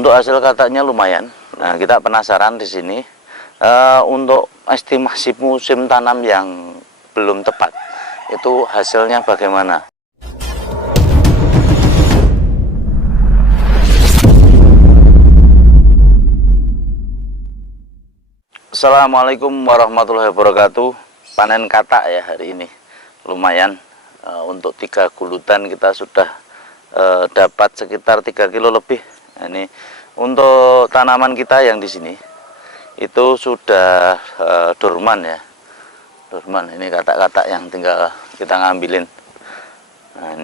Untuk hasil katanya lumayan. Nah, kita penasaran di sini untuk estimasi musim tanam yang belum tepat, itu hasilnya bagaimana? Assalamualaikum warahmatullahi wabarakatuh. Panen katak ya hari ini. Lumayan, untuk 3 gulutan kita sudah dapat sekitar 3 kilo lebih. Nah, ini untuk tanaman kita yang di sini itu sudah dorman ya. Dorman, ini katak-katak yang tinggal kita ngambilin. Nah,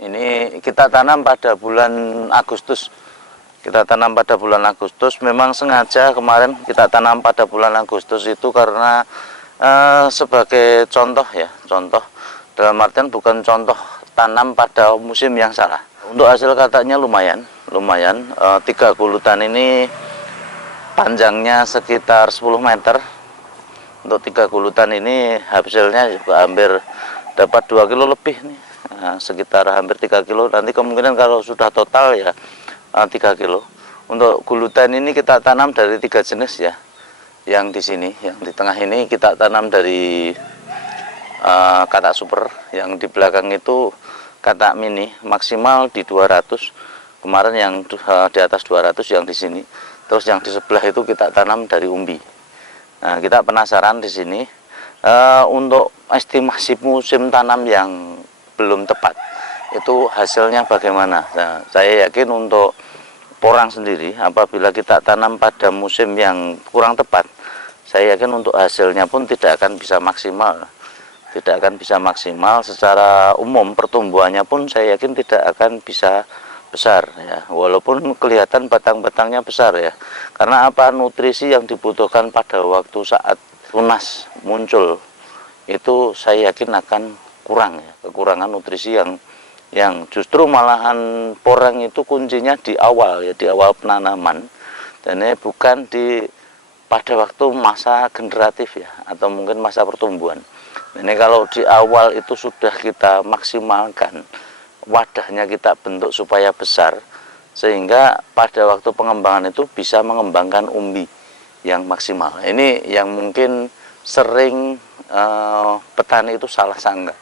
ini kita tanam pada bulan Agustus. Kita tanam pada bulan Agustus. Memang sengaja kemarin kita tanam pada bulan Agustus itu karena sebagai contoh ya, contoh dalam artian bukan contoh tanam pada musim yang salah. Untuk hasil katanya lumayan, 3 gulutan ini panjangnya sekitar 10 meter. Untuk 3 gulutan ini hasilnya juga hampir dapat 2 kilo lebih nih. Nah, sekitar hampir 3 kilo. Nanti kemungkinan kalau sudah total ya 3 kilo. Untuk gulutan ini kita tanam dari 3 jenis ya. Yang di sini, yang di tengah ini kita tanam dari katak super. Yang di belakang itu katak mini, maksimal di 200. Kemarin yang di atas 200 yang di sini. Terus yang di sebelah itu kita tanam dari umbi. Nah, kita penasaran di sini untuk estimasi musim tanam yang belum tepat, itu hasilnya bagaimana. Nah, saya yakin untuk porang sendiri apabila kita tanam pada musim yang kurang tepat, saya yakin untuk hasilnya pun tidak akan bisa maksimal. Tidak akan bisa maksimal secara umum, pertumbuhannya pun saya yakin tidak akan bisa besar ya, walaupun kelihatan batang-batangnya besar ya. Karena apa, nutrisi yang dibutuhkan pada waktu saat tunas muncul itu saya yakin akan kurang ya, kekurangan nutrisi yang justru malahan porang itu kuncinya di awal ya, di awal penanaman, dan ini bukan di pada waktu masa generatif ya, atau mungkin masa pertumbuhan. Ini kalau di awal itu sudah kita maksimalkan, wadahnya kita bentuk supaya besar, sehingga pada waktu pengembangan itu bisa mengembangkan umbi yang maksimal. Ini yang mungkin sering petani itu salah sangka,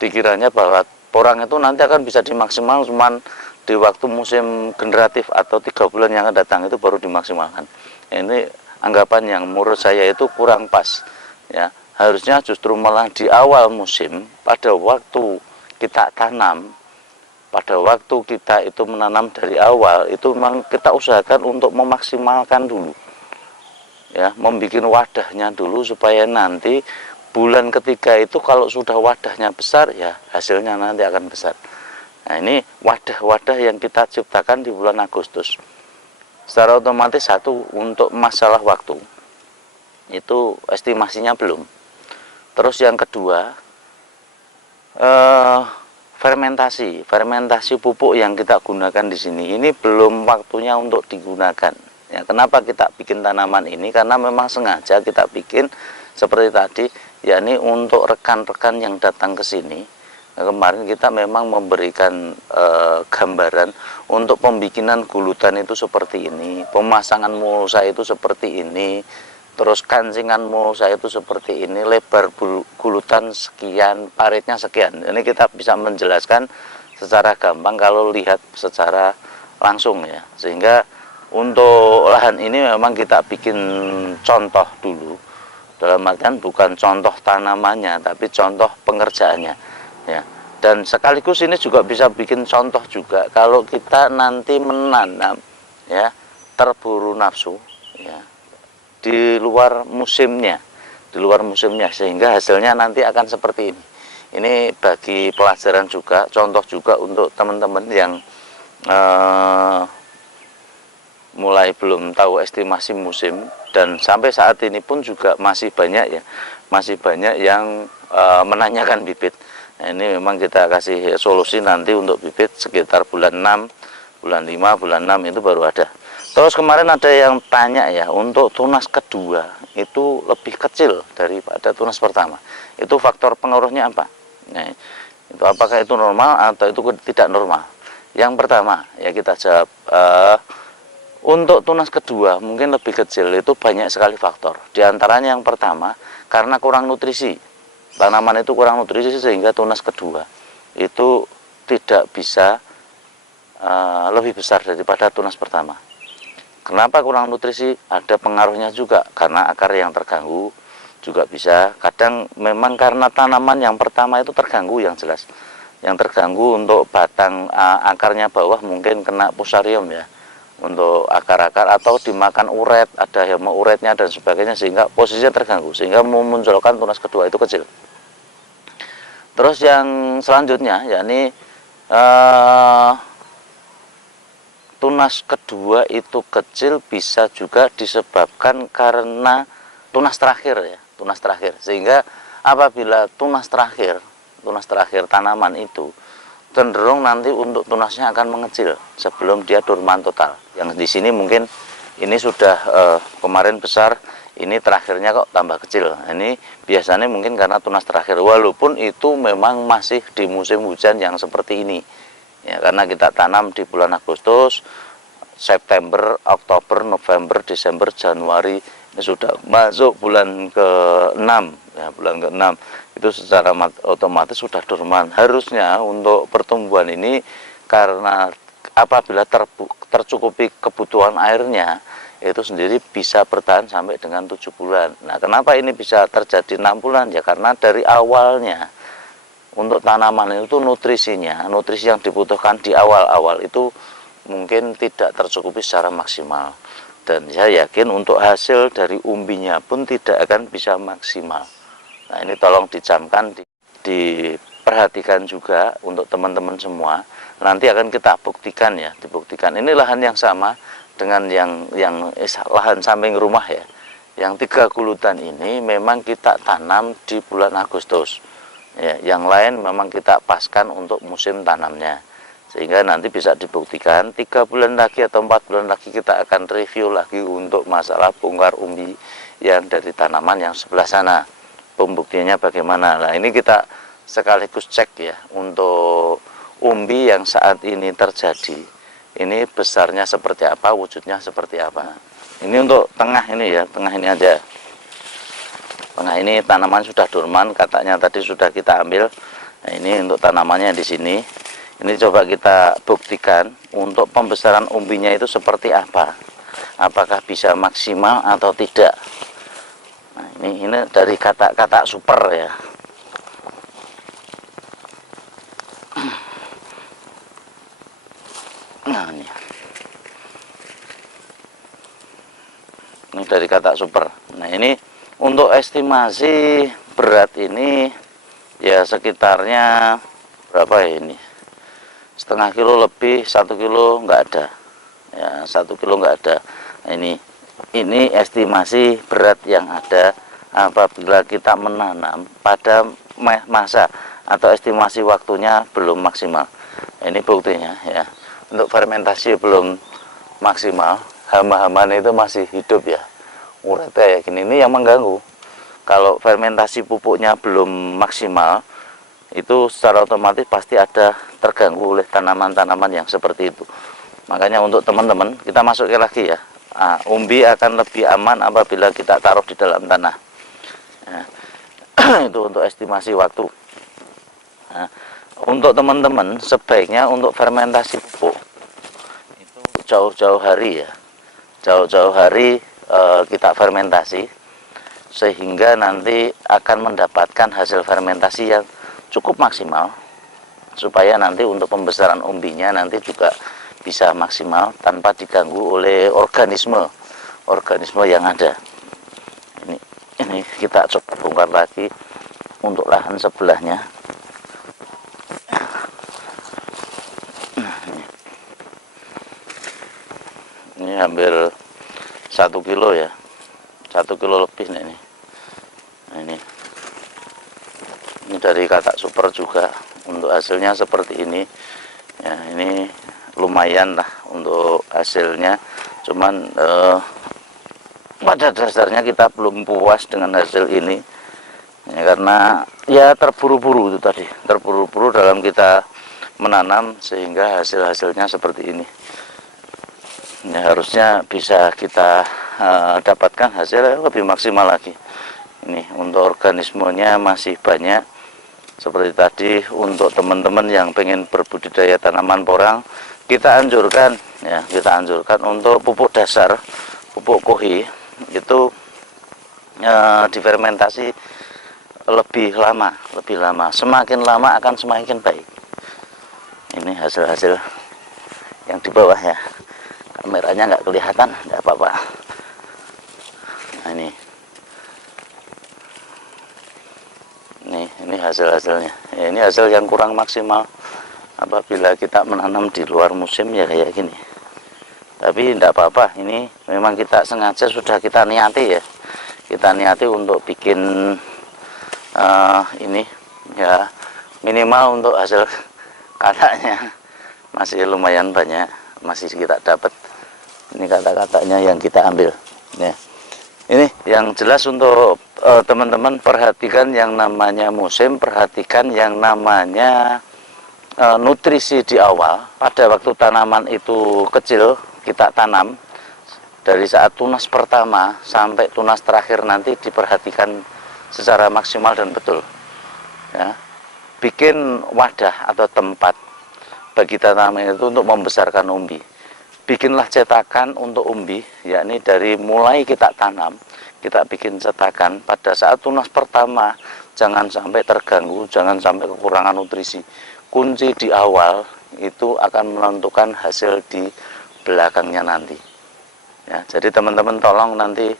dikiranya bahwa porang itu nanti akan bisa dimaksimal cuman di waktu musim generatif atau 3 bulan yang akan datang itu baru dimaksimalkan. Ini anggapan yang menurut saya itu kurang pas ya. Harusnya justru malah di awal musim, pada waktu kita tanam, pada waktu kita itu menanam dari awal, itu memang kita usahakan untuk memaksimalkan dulu ya, membuat wadahnya dulu supaya nanti bulan ketiga itu kalau sudah wadahnya besar ya hasilnya nanti akan besar. Nah, ini wadah-wadah yang kita ciptakan di bulan Agustus. Secara otomatis satu, untuk masalah waktu itu estimasinya belum. Terus yang kedua, fermentasi pupuk yang kita gunakan di sini ini belum waktunya untuk digunakan ya. Kenapa kita bikin tanaman ini? Karena memang sengaja kita bikin seperti tadi, yakni untuk rekan-rekan yang datang ke sini. Nah, kemarin kita memang memberikan gambaran untuk pembikinan gulutan itu seperti ini, pemasangan mulsa itu seperti ini, terus kancingan mulsa itu seperti ini, lebar gulutan sekian, paritnya sekian. Ini kita bisa menjelaskan secara gampang kalau lihat secara langsung ya. Sehingga untuk lahan ini memang kita bikin contoh dulu. Dalam artian bukan contoh tanamannya, tapi contoh pengerjaannya ya. Dan sekaligus ini juga bisa bikin contoh juga kalau kita nanti menanam ya, terburu nafsu ya, di luar musimnya, sehingga hasilnya nanti akan seperti ini. Ini bagi pelajaran juga, contoh juga untuk teman-teman yang mulai belum tahu estimasi musim, dan sampai saat ini pun juga masih banyak ya, yang menanyakan bibit. Nah, ini memang kita kasih solusi nanti untuk bibit sekitar bulan 6, bulan 5, bulan 6 itu baru ada. Terus kemarin ada yang tanya ya, untuk tunas kedua itu lebih kecil daripada tunas pertama. Itu faktor pengaruhnya apa? Nah, itu apakah itu normal atau itu tidak normal? Yang pertama ya kita jawab, untuk tunas kedua mungkin lebih kecil, itu banyak sekali faktor. Di antaranya yang pertama karena kurang nutrisi, tanaman itu kurang nutrisi sehingga tunas kedua itu tidak bisa lebih besar daripada tunas pertama. Kenapa kurang nutrisi? Ada pengaruhnya juga karena akar yang terganggu juga bisa. Kadang memang karena tanaman yang pertama itu terganggu, yang jelas yang terganggu untuk batang akarnya bawah mungkin kena fusarium ya, untuk akar-akar, atau dimakan uret, ada hama uretnya dan sebagainya, sehingga posisinya terganggu sehingga memunculkan tunas kedua itu kecil. Terus yang selanjutnya yakni tunas kedua itu kecil bisa juga disebabkan karena tunas terakhir ya, tunas terakhir, sehingga apabila tunas terakhir tanaman itu cenderung nanti untuk tunasnya akan mengecil sebelum dia dorman total. Yang di sini mungkin ini sudah kemarin besar, ini terakhirnya kok tambah kecil. Ini biasanya mungkin karena tunas terakhir, walaupun itu memang masih di musim hujan yang seperti ini ya, karena kita tanam di bulan Agustus, September, Oktober, November, Desember, Januari, ini sudah masuk bulan ke-6 ya, bulan ke-6 itu secara otomatis sudah dorman. Harusnya untuk pertumbuhan ini, karena apabila tercukupi kebutuhan airnya itu sendiri bisa bertahan sampai dengan 7 bulan. Nah, kenapa ini bisa terjadi 6 bulan? Ya karena dari awalnya untuk tanaman itu nutrisi yang dibutuhkan di awal-awal itu mungkin tidak tercukupi secara maksimal. Dan saya yakin untuk hasil dari umbinya pun tidak akan bisa maksimal. Nah, ini tolong dicamkan, diperhatikan juga untuk teman-teman semua. Nanti akan kita buktikan ya, dibuktikan. Ini lahan yang sama dengan yang lahan samping rumah ya. Yang 3 gulutan ini memang kita tanam di bulan Agustus. Ya, yang lain memang kita paskan untuk musim tanamnya. Sehingga nanti bisa dibuktikan 3 bulan lagi atau 4 bulan lagi kita akan review lagi untuk masalah bongkar umbi yang dari tanaman yang sebelah sana. Pembuktiannya bagaimana? Nah, ini kita sekaligus cek ya untuk umbi yang saat ini terjadi. Ini besarnya seperti apa, wujudnya seperti apa. Ini untuk tengah ini ya, tengah ini aja. Tengah ini tanaman sudah dorman, katanya tadi sudah kita ambil. Nah, ini untuk tanamannya di sini. Ini coba kita buktikan untuk pembesaran umbinya itu seperti apa. Apakah bisa maksimal atau tidak. Nah, ini dari kata-kata super ya. Nah, ini dari kata super. Nah, ini untuk estimasi berat ini ya sekitarnya berapa ya ini? Setengah kilo lebih, 1 kilo nggak ada ya, 1 kilo nggak ada. Nah, ini estimasi berat yang ada apabila kita menanam pada masa atau estimasi waktunya belum maksimal. Nah, ini buktinya ya, untuk fermentasi belum maksimal, hama-hamanya itu masih hidup ya, uretnya ya gini, ini yang mengganggu. Kalau fermentasi pupuknya belum maksimal, itu secara otomatis pasti ada terganggu oleh tanaman-tanaman yang seperti itu. Makanya untuk teman-teman kita masukin lagi ya, umbi akan lebih aman apabila kita taruh di dalam tanah ya. Itu untuk estimasi waktu. Nah, untuk teman-teman sebaiknya untuk fermentasi pupuk itu jauh-jauh hari ya, jauh-jauh hari kita fermentasi, sehingga nanti akan mendapatkan hasil fermentasi yang cukup maksimal, supaya nanti untuk pembesaran umbinya nanti juga bisa maksimal tanpa diganggu oleh organisme yang ada. Ini kita coba bongkar lagi untuk lahan sebelahnya. Ini hampir 1 kilo ya, 1 kilo lebih nih ini. Nah, ini dari kata super juga, untuk hasilnya seperti ini ya. Ini lumayan lah untuk hasilnya, cuman pada dasarnya kita belum puas dengan hasil ini ya, karena ya terburu-buru itu tadi, terburu-buru dalam kita menanam sehingga hasil-hasilnya seperti ini. Ya, harusnya bisa kita dapatkan hasil lebih maksimal lagi. Ini untuk organismenya masih banyak. Seperti tadi, untuk teman-teman yang pengen berbudidaya tanaman porang, kita anjurkan untuk pupuk dasar, pupuk kohi itu difermentasi lebih lama. Semakin lama akan semakin baik. Ini hasil-hasil yang di bawah ya. Kameranya nggak kelihatan, nggak apa-apa. Nah, ini hasil-hasilnya. Ya, ini hasil yang kurang maksimal apabila kita menanam di luar musim ya kayak gini. Tapi tidak apa-apa, ini memang kita sengaja sudah kita niati ya. Kita niati untuk bikin ini ya, minimal untuk hasil katanya masih lumayan banyak, masih kita dapat. Ini kata-katanya yang kita ambil ya. Ini yang jelas untuk teman-teman perhatikan yang namanya musim, perhatikan yang namanya nutrisi di awal. Pada waktu tanaman itu kecil kita tanam, dari saat tunas pertama sampai tunas terakhir nanti diperhatikan secara maksimal dan betul ya. Bikin wadah atau tempat bagi tanaman itu untuk membesarkan umbi. Bikinlah cetakan untuk umbi, yakni dari mulai kita tanam, kita bikin cetakan pada saat tunas pertama, jangan sampai terganggu, jangan sampai kekurangan nutrisi. Kunci di awal itu akan menentukan hasil di belakangnya nanti. Ya, jadi teman-teman tolong nanti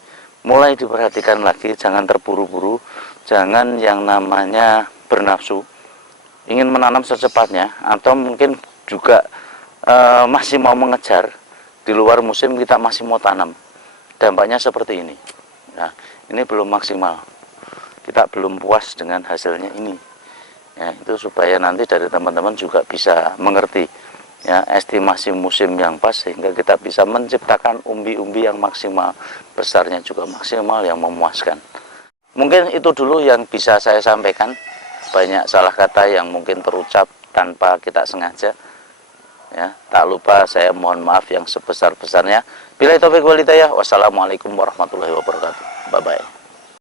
mulai diperhatikan lagi, jangan terburu-buru, jangan yang namanya bernafsu, ingin menanam secepatnya, atau mungkin juga masih mau mengejar di luar musim, kita masih mau tanam, dampaknya seperti ini. Nah, ini belum maksimal, kita belum puas dengan hasilnya ini ya. Itu supaya nanti dari teman-teman juga bisa mengerti ya, estimasi musim yang pas, sehingga kita bisa menciptakan umbi-umbi yang maksimal, besarnya juga maksimal, yang memuaskan. Mungkin itu dulu yang bisa saya sampaikan. Banyak salah kata yang mungkin terucap tanpa kita sengaja ya, tak lupa saya mohon maaf yang sebesar-besarnya. Billahi taufiq wal hidayah. Wassalamualaikum warahmatullahi wabarakatuh. Bye bye.